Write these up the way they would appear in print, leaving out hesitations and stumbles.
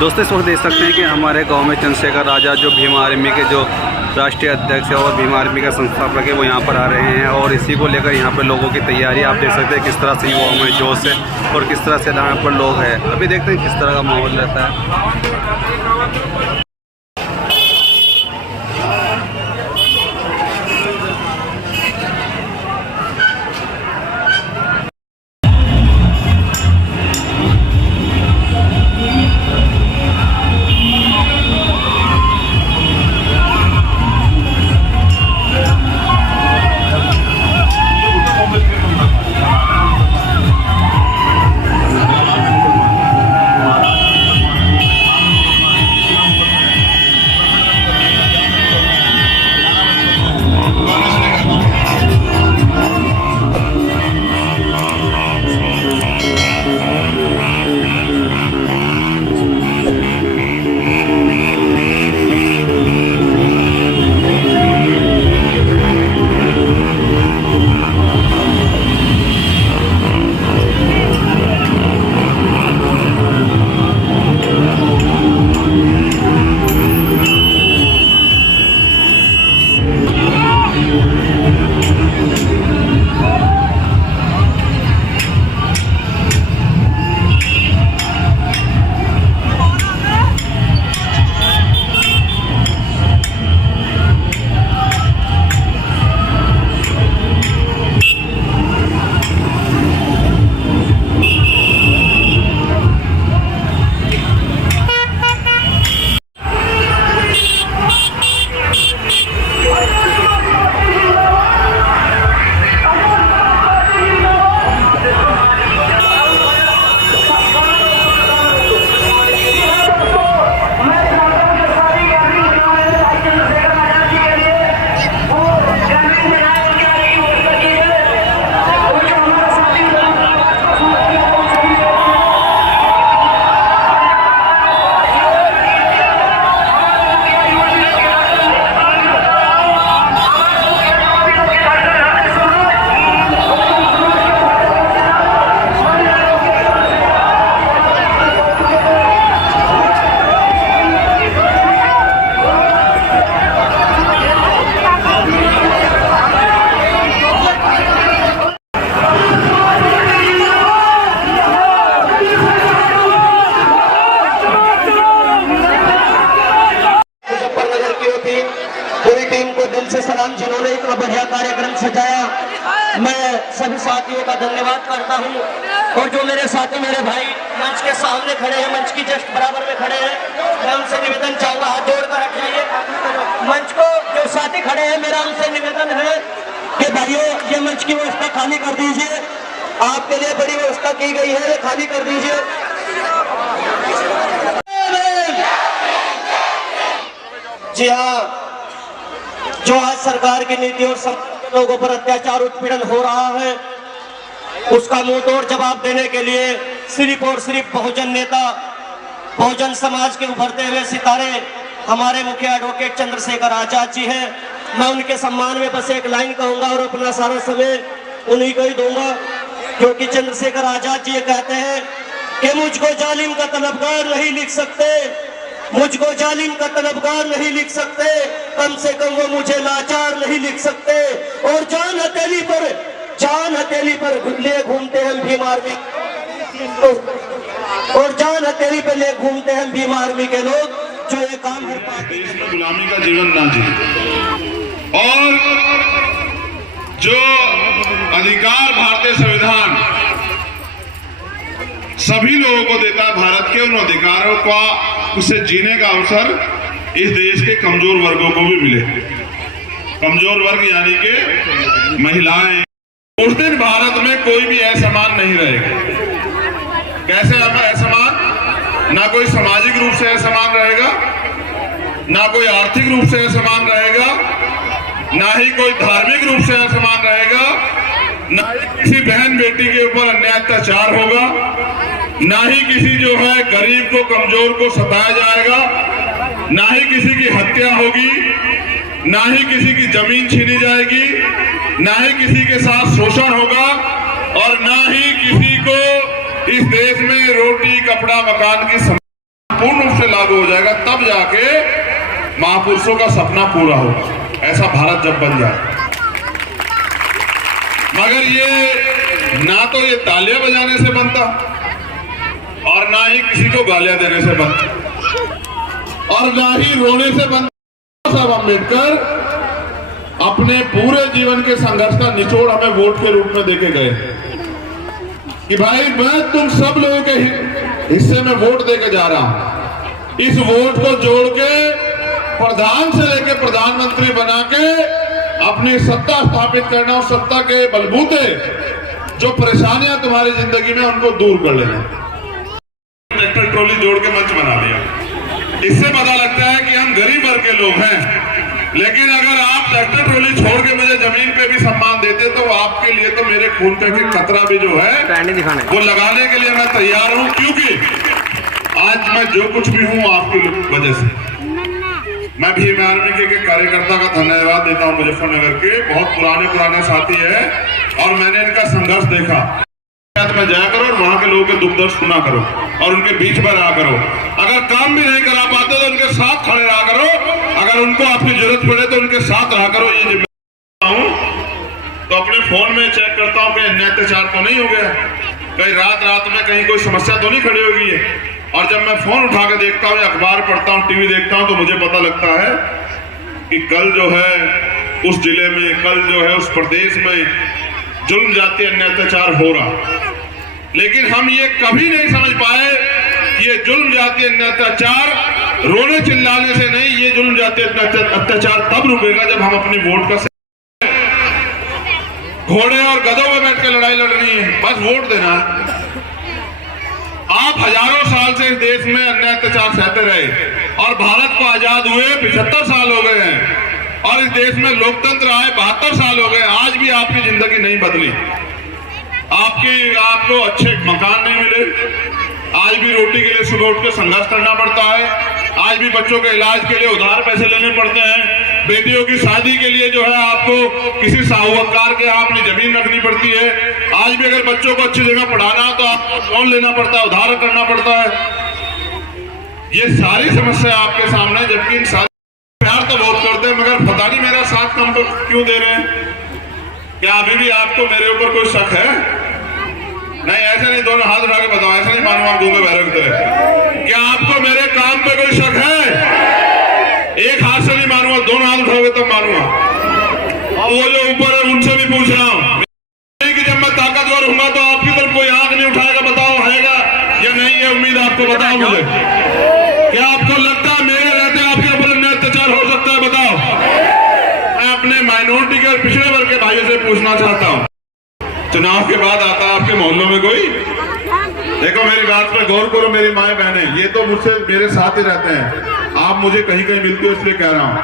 दोस्तों इस वक्त देख सकते हैं कि हमारे गांव में चंद्रशेखर राजा जो भीम आर्मी के जो राष्ट्रीय अध्यक्ष है और भीम आर्मी का संस्थापक है वो यहाँ पर आ रहे हैं और इसी को लेकर यहाँ पर लोगों की तैयारी आप देख सकते हैं किस तरह से युवाओं में जोश है और किस तरह से यहाँ पर लोग हैं। अभी देखते हैं किस तरह का माहौल रहता है। जिन्होंने इतना बढ़िया कार्यक्रम सजाया, मैं सभी साथियों का धन्यवाद करता हूं। और जो मेरे साथी मेरे भाई मंच के सामने खड़े हैं, मंच की जस्ट बराबर में खड़े हैं, मैं उनसे निवेदन चाहूंगा हाथ जोड़कर रखिए। मंच को जो साथी खड़े हैं मेरा उनसे निवेदन है कि भाइयों ये मंच की व्यवस्था खाली कर दीजिए, आपके लिए बड़ी व्यवस्था की गई है, ये खाली कर दीजिए। जी हाँ, जो आज सरकार की नीति और लोगों पर अत्याचार उत्पीड़न हो रहा है उसका मुंह तोड़ जवाब देने के लिए सिर्फ और सिर्फ बहुजन नेता, बहुजन समाज के उभरते हुए सितारे हमारे मुखिया एडवोकेट चंद्रशेखर आजाद जी हैं। मैं उनके सम्मान में बस एक लाइन कहूंगा और अपना सारा समय उन्हीं को ही दूंगा, क्योंकि चंद्रशेखर आजाद जी ये कहते हैं कि मुझको जालिम का तलबगार नहीं लिख सकते, मुझको जालिम का तलबगार नहीं लिख सकते, कम से कम वो मुझे लाचार नहीं लिख सकते। और जान हथेली पर ले घूमते हैं भीम आर्मी, और जान हथेली पर ले घूमते हैं भीम आर्मी के लोग जो ये काम हर पार्टी में गुलामी का जीवन ना जिए और जो अधिकार भारतीय संविधान सभी लोगों को देता है, भारत के उन अधिकारों का उसे जीने का अवसर इस देश के कमजोर वर्गों को भी मिले। कमजोर वर्ग यानी कि महिलाएं। उस दिन भारत में कोई भी असमान नहीं रहेगा। कैसे असमान? ना कोई सामाजिक रूप से असमान रहेगा, ना कोई आर्थिक रूप से असमान रहेगा, ना ही कोई धार्मिक रूप से असमान रहेगा, ना ही किसी बहन बेटी के ऊपर अन्याय अत्याचार होगा, ना ही किसी जो है गरीब को कमजोर को सताया जाएगा, ना ही किसी की हत्या होगी, ना ही किसी की जमीन छीनी जाएगी, ना ही किसी के साथ शोषण होगा और ना ही किसी को इस देश में रोटी कपड़ा मकान की पूर्ण रूप से लागू हो जाएगा, तब जाके महापुरुषों का सपना पूरा होगा। ऐसा भारत जब बन जाए, मगर ये ना तो ये तालियां बजाने से बनता और ना ही किसी को गालियां देने से बनता और ना ही रोने से बनता। साहब अम्बेडकर अपने पूरे जीवन के संघर्ष का निचोड़ हमें वोट के रूप में देके गए कि भाई मैं तुम सब लोगों के हिस्से में वोट देके जा रहा हूं। इस वोट को जोड़ के प्रधान से लेकर प्रधानमंत्री बना के अपनी सत्ता स्थापित करना और सत्ता के बलबूते जो परेशानियां तुम्हारी जिंदगी में उनको दूर कर लेना। ट्रैक्टर ट्रॉली जोड़ के मंच बना दिया। इससे पता लगता है कि हम गरीब वर्ग के लोग हैं, लेकिन अगर आप ट्रैक्टर ट्रॉली छोड़ के मुझे जमीन पे भी सम्मान देते तो आपके लिए तो मेरे खून का एक खतरा भी जो है वो लगाने के लिए मैं तैयार हूं, क्योंकि आज मैं जो कुछ भी हूं आपकी वजह से। मैं भीम आर्मी के कार्यकर्ता का धन्यवाद देता हूं, मुजफ्फरनगर के बहुत पुराने साथी है और मैंने इनका संघर्ष देखा। में जाया करो और वहां के लोगों के दुख दर्द सुना करो और उनके बीच में रहा करो। अगर काम भी नहीं करा पाते तो उनके साथ खड़े रहा करो, अगर उनको आपकी जरूरत पड़े तो उनके साथ रहा करो। ये जिम्मेदारी हूं तो अपने फोन में चेक करता हूं कि अन्याय अत्याचार तो नहीं हो गया, कहीं रात में कहीं कोई समस्या तो नहीं खड़ी हो गई है। और जब मैं फोन उठा के देखता हूँ, अखबार पढ़ता हूँ, टीवी देखता हूँ, तो मुझे पता लगता है कि कल जो है उस जिले में, कल जो है उस प्रदेश में जुल्म जाति अन्याय अत्याचार हो रहा। लेकिन हम ये कभी नहीं समझ पाए कि ये जुल्म जाति अन्याय अत्याचार रोने चिल्लाने से नहीं, ये जुल्म जाति अत्याचार तब रुकेगा जब हम अपनी वोट का घोड़े और गधों में बैठ के लड़ाई लड़नी है, बस वोट देना। आप हजारों साल से इस देश में अन्याय अत्याचार सहते रहे और भारत को आजाद हुए 75 साल हो गए हैं और इस देश में लोकतंत्र आए 72 साल हो गए। आज भी आपकी जिंदगी नहीं बदली, आपको अच्छे मकान नहीं मिले, आज भी रोटी के लिए सुबह उठ के संघर्ष करना पड़ता है, आज भी बच्चों के इलाज के लिए उधार पैसे लेने पड़ते हैं, बेटियों की शादी के लिए जो है आपको किसी साहूकार के यहाँ अपनी जमीन रखनी पड़ती है, आज भी अगर बच्चों को अच्छी जगह पढ़ाना हो तो आपको लोन लेना पड़ता है, उधार करना पड़ता है। ये सारी समस्या आपके सामने, जबकि इन सारी प्यार तो बहुत करते हैं, मगर पता नहीं मेरा साथ कम क्यों दे रहे हैं। क्या अभी भी आपको मेरे ऊपर कोई शक है? नहीं, ऐसे नहीं, दोनों हाथ उठा के बताओ, ऐसे नहीं मानूंगा गूंगे बहरे की तरह। क्या आपको मेरे काम पे कोई शक है? एक हाथ से नहीं मानूंगा, दोनों हाथ उठाओगे तब मानूंगा। और वो जो ऊपर है उनसे भी पूछ रहा हूं कि जब मैं ताकतवर हूंगा तो आपकी तरफ कोई आंख नहीं उठाएगा, बताओ हैगा या नहीं? ये उम्मीद आपको बताओ मुझे। क्या आपको लगता है मेरे रहते आपके ऊपर अन्याय अत्याचार हो सकता है? बताओ। मैं अपने माइनॉरिटी के और पिछड़े वर्ग के भाइयों से पूछना चाहता हूँ, चुनाव के बाद आता है आपके मोहल्लों में कोई? देखो मेरी बात पे गौर करो, मेरी माए बहने, ये तो मुझसे मेरे साथ ही रहते हैं, आप मुझे कहीं कहीं मिलते हो इसलिए कह रहा हूँ।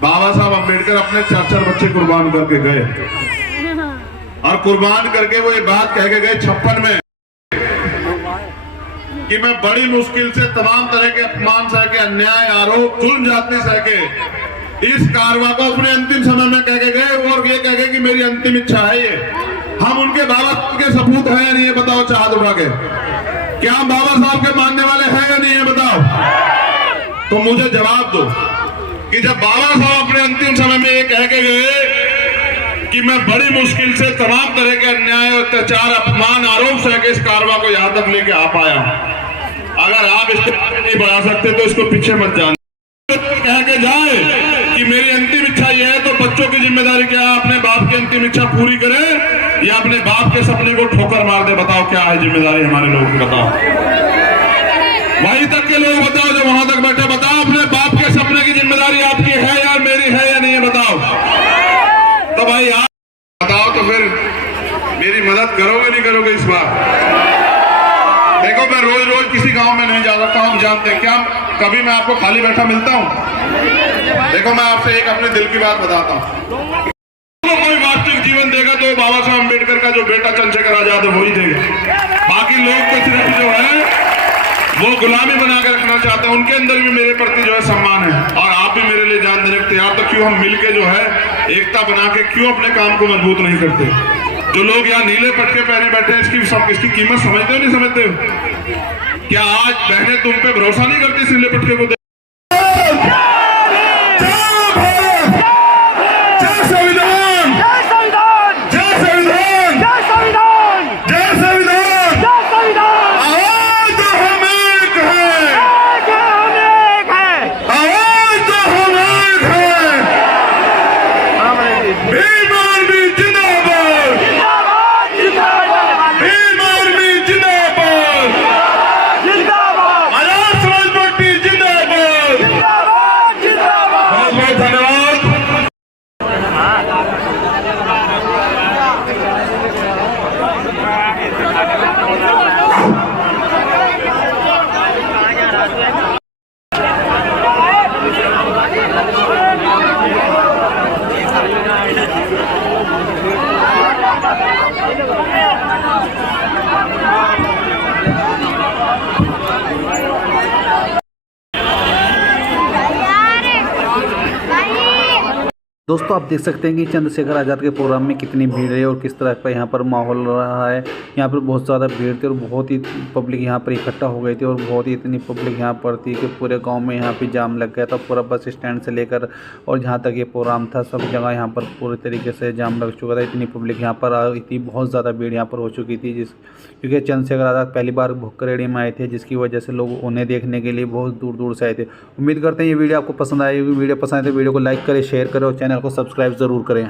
बाबा साहब अम्बेडकर अपने 4 बच्चे कुर्बान करके गए और कुर्बान करके वो ये बात कह के गए 56 में कि मैं बड़ी मुश्किल से तमाम तरह के अपमान सह के, अन्याय, आरोप, जुल्म जाति सह के इस कारवा को अपने अंतिम समय में कह के गए और ये कह गए कि मेरी अंतिम इच्छा है ये। हम उनके बाबा साहब के सपूत हैं या नहीं है? बताओ, चाहत उठा के। क्या हम बाबा साहब के मानने वाले हैं या नहीं है? बताओ। तो मुझे जवाब दो कि जब बाबा साहब अपने अंतिम समय में ये कह के गए कि मैं बड़ी मुश्किल से तमाम तरह के अन्याय, अत्याचार, अपमान, आरोप सह के इस कारवा को यहां तक लेके आ पाया हूं, अगर आप इसके आगे नहीं बढ़ा सकते तो इसको पीछे मत जाने। कह के जाए कि मेरी अंतिम इच्छा यह है, तो बच्चों की जिम्मेदारी क्या है? अपने बाप की अंतिम इच्छा पूरी करें या अपने बाप के सपने को ठोकर मार दे? बताओ क्या है जिम्मेदारी हमारे लोगों की? बताओ, वहीं तक के लोग बताओ जो वहां तक बैठे, बताओ अपने बाप के सपने की जिम्मेदारी आपकी है या मेरी है या नहीं है? बताओ। तो भाई आप बताओ, तो फिर मेरी मदद करोगे नहीं करोगे इस बार? देखो मैं रोज रोज किसी गांव में नहीं जा सकता हूं, जानते हैं क्या? कभी मैं आपको खाली बैठा मिलता हूं? देखो मैं आपसे एक अपने दिल की बात बताता हूं, कोई वास्तविक जीवन देगा तो बाबा साहब अम्बेडकर का जो बेटा चंद्रशेखर आजाद है वही देगा। बाकी लोग तो सिर्फ जो है वो गुलामी बना के रखना चाहते हैं। उनके अंदर भी मेरे प्रति जो है सम्मान है और आप भी मेरे लिए जान देने को तैयार, तो क्यों हम मिलके जो है एकता बना के क्यों अपने काम को मजबूत नहीं करते? जो लोग यहाँ नीले पटके पहने बैठे हैं, इसकी कीमत समझते हो नहीं समझते हो? क्या आज बहनें तुम पे भरोसा नहीं करती सिर लिपट के को? दोस्तों आप देख सकते हैं कि चंद्रशेखर आज़ाद के प्रोग्राम में कितनी भीड़ है और किस तरह का यहाँ पर माहौल रहा है। यहाँ पर बहुत ज़्यादा भीड़ थी और बहुत ही पब्लिक यहाँ पर इकट्ठा हो गई थी और बहुत ही इतनी पब्लिक यहाँ पर थी कि पूरे गांव में यहाँ पे जाम लग गया था। पूरा बस स्टैंड से लेकर और जहाँ तक ये प्रोग्राम था सब जगह यहाँ पर पूरे तरीके से जाम लग चुका था। इतनी पब्लिक यहाँ पर आई थी, बहुत ज़्यादा भीड़ यहाँ पर हो चुकी थी क्योंकि चंद्रशेखर आज़ाद पहली बार भुक्करेड़ी में आए थे, जिसकी वजह से लोग उन्हें देखने के लिए बहुत दूर दूर से आए थे। उम्मीद करते हैं ये वीडियो आपको पसंद आएगी। वीडियो पसंद आए तो वीडियो को लाइक करें, शेयर करें और चैनल को सब्सक्राइब ज़रूर करें।